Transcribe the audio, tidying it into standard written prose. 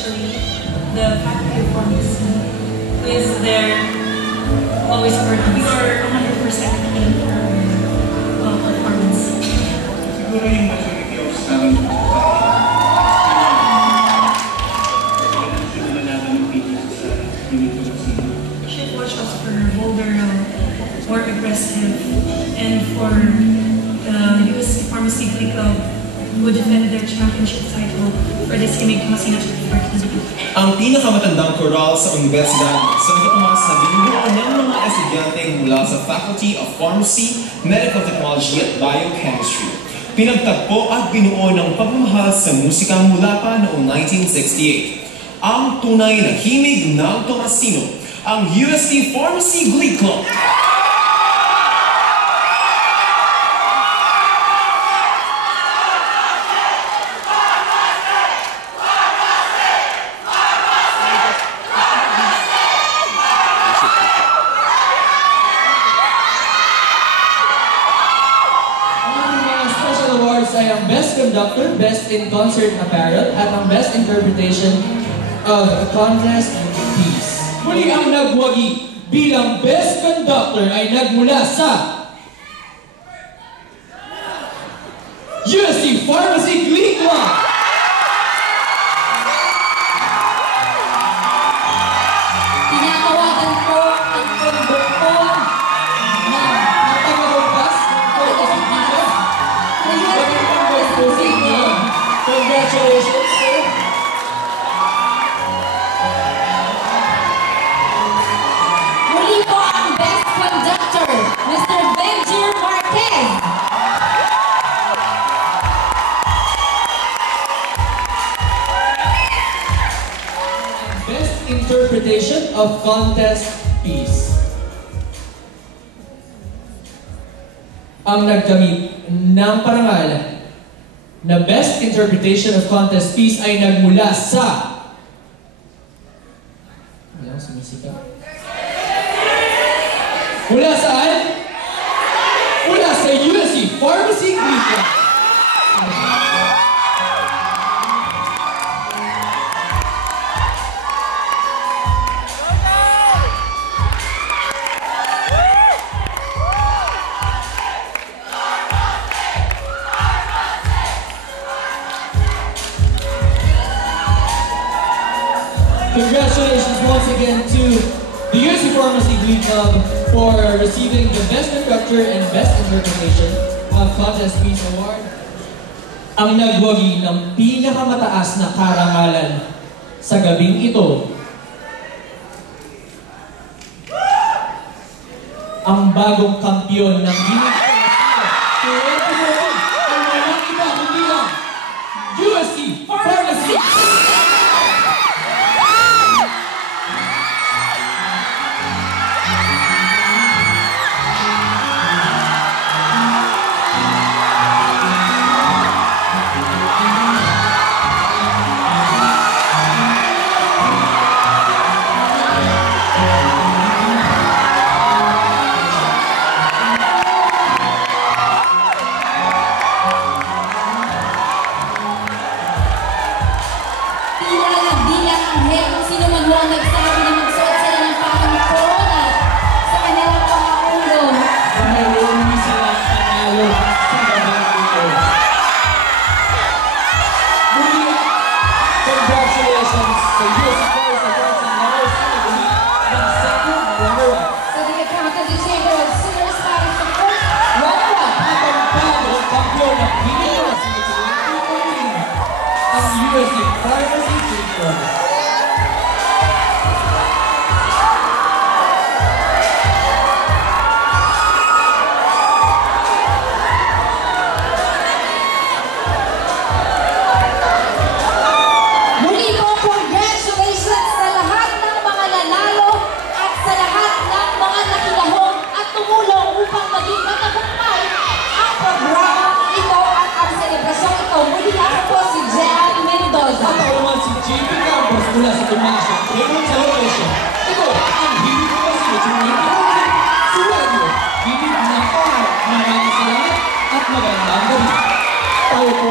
especially the faculty of pharmacy, who is there always for you are 100% in performance. Siguro yung majority of sound should watch us for bolder, more aggressive, and for the USC Pharmacy Glee Club who defended their championship title for this Himig Tomas National University. Ang pinakamatandang koral sa Universidad Santo Tomas na binubuo ng mga estudyante mula sa Faculty of Pharmacy, Medical Technology at Biochemistry. Pinagtagpo at binuo ng pagmamahal sa musika mula pa noong 1968. Ang tunay na himig ng Tomasino, ang UST Pharmacy Glee Club. Ay ang Best Conductor, Best in Concert Apparel, at ang Best Interpretation of a Contest Piece. Muli ang nagwagi bilang Best Conductor ay nagmula sa UST Pharmacy Glee Club. Tinatawagan ko ang konduktor na Napagawagpas for the speaker. Congratulations, sir. muli po ang Best Conductor, Mr. Benjir Marquez. Best Interpretation of Contest Piece. Ang nagkamit ng parangal na Best Interpretation of Contest Piece ay nagmula sa Mula saan? Mula sa USC Pharmacy Glee Club. Congratulations once again to the USC Pharmacy Glee Club for receiving the Best Conductor and Best Interpretation of Contest Piece Award. Ang nagwagi ng pinakamataas na karangalan sa gabing ito, ang bagong kampiyon ng Himig Tomas ang walang iba kundi ang USC Pharmacy. Mula sa Tumasya, Raymond sa location. Ito ang Himig Tomas National Suwado. Himig na pangarap. Maraming salamat at magandang gabi. Tayo po